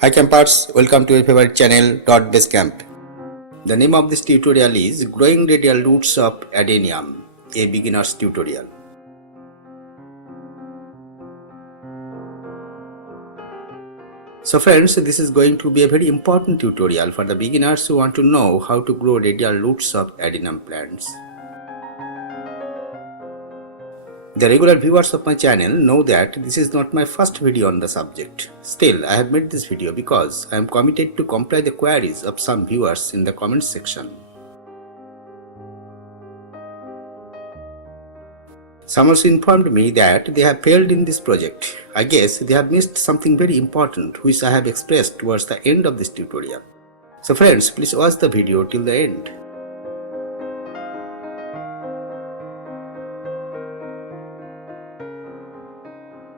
Hi campers, welcome to your favorite channel .basecamp. The name of this tutorial is Growing Radial Roots of Adenium, a beginner's tutorial. So friends, this is going to be a very important tutorial for the beginners who want to know how to grow radial roots of adenium plants. The regular viewers of my channel know that this is not my first video on the subject. Still, I have made this video because I am committed to comply the queries of some viewers in the comments section. Some also informed me that they have failed in this project. I guess they have missed something very important which I have expressed towards the end of this tutorial. So friends, please watch the video till the end.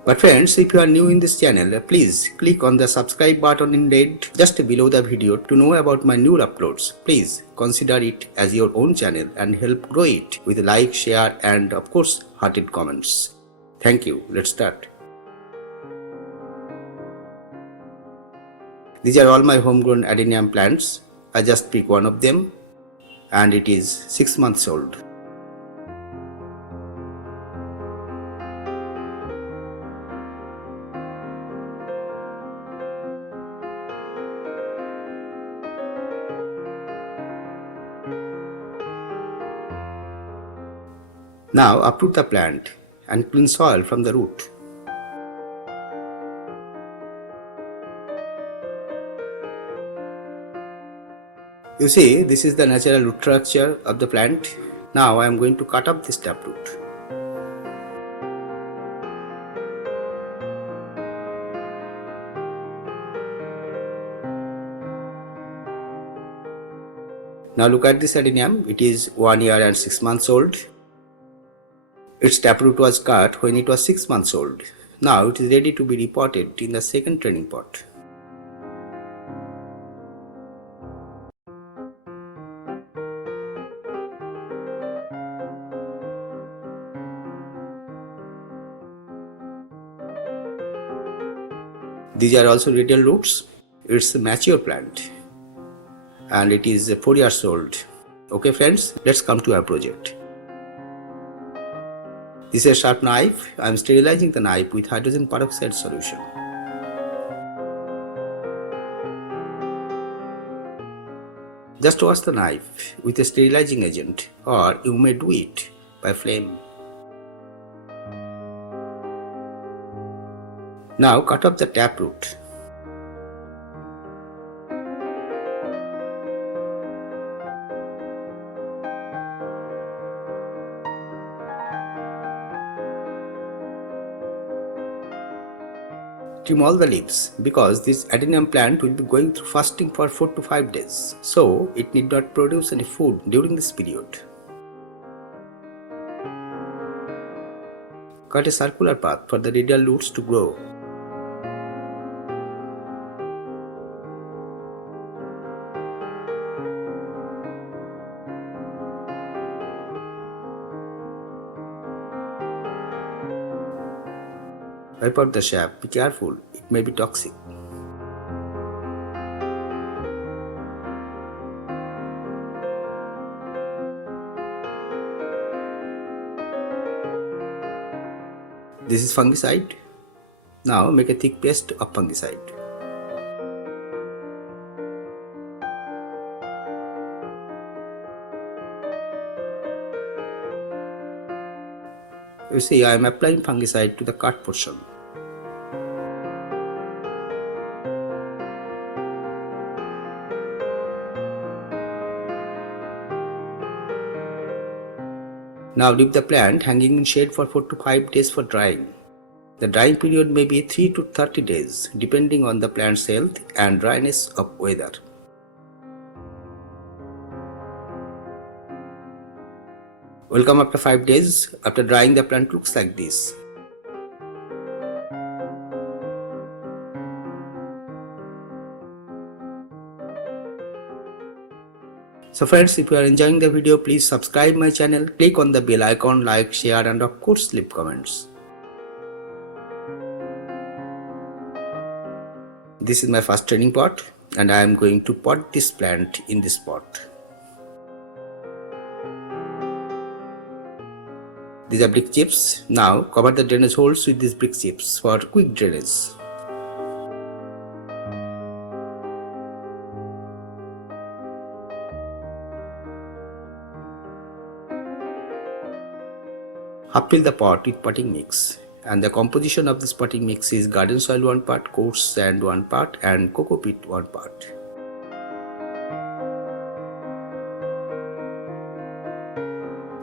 But friends, if you are new in this channel, please click on the subscribe button in red just below the video to know about my new uploads. Please consider it as your own channel and help grow it with a like, share and of course hearted comments. Thank you. Let's start. These are all my homegrown adenium plants. I just pick one of them and it is 6 months old. Now uproot the plant and clean soil from the root. You see, this is the natural root structure of the plant. Now I am going to cut up this taproot. Now look at this adenium. It is 1 year and 6 months old. Its taproot was cut when it was 6 months old. Now it is ready to be repotted in the second training pot. These are also radial roots. It's a mature plant and it is 4 years old. Okay friends, let's come to our project. This is a sharp knife. I am sterilizing the knife with hydrogen peroxide solution. Just wash the knife with a sterilizing agent, or you may do it by flame. Now cut off the taproot. Trim all the leaves because this adenium plant will be going through fasting for 4 to 5 days, so it need not produce any food during this period. Cut a circular path for the radial roots to grow. Wipe out the shaft. Be careful, it may be toxic. This is fungicide. Now make a thick paste of fungicide. You see, I am applying fungicide to the cut portion. Now leave the plant hanging in shade for 4 to 5 days for drying. The drying period may be 3 to 30 days depending on the plant's health and dryness of weather. Welcome after 5 days. After drying, the plant looks like this. So friends, if you are enjoying the video, please subscribe my channel, click on the bell icon, like, share and of course leave comments. This is my first training pot and I am going to pot this plant in this pot. These are brick chips. Now cover the drainage holes with these brick chips for quick drainage. Half fill the pot with potting mix, and the composition of this potting mix is garden soil 1 part, coarse sand 1 part and coco peat 1 part.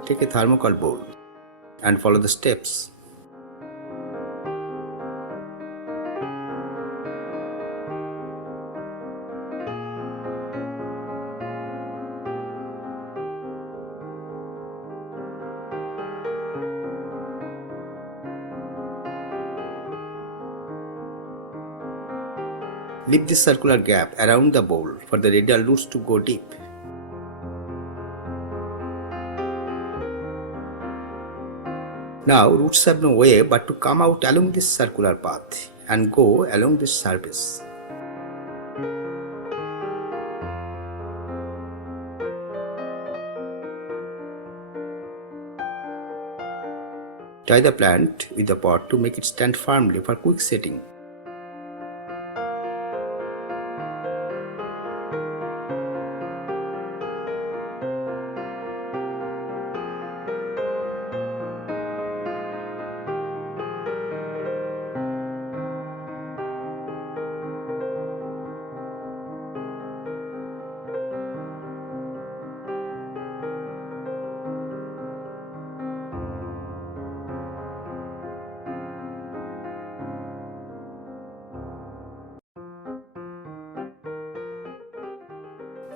Take a thermocol bowl and follow the steps. Leave this circular gap around the bowl for the radial roots to go deep. Now roots have no way but to come out along this circular path and go along this surface. Tie the plant with the pot to make it stand firmly for quick setting.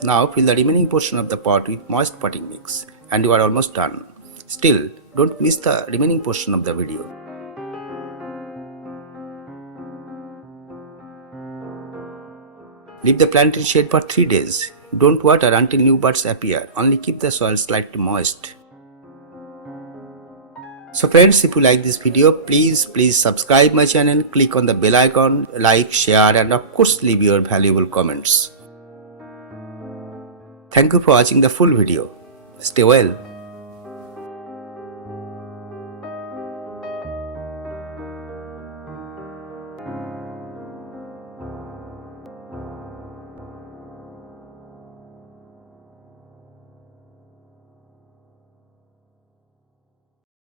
Now fill the remaining portion of the pot with moist potting mix and you are almost done. Still, don't miss the remaining portion of the video. Leave the plant in shade for 3 days. Don't water until new buds appear, only keep the soil slightly moist. So friends, if you like this video, please subscribe my channel, click on the bell icon, like, share and of course leave your valuable comments. Thank you for watching the full video. Stay well.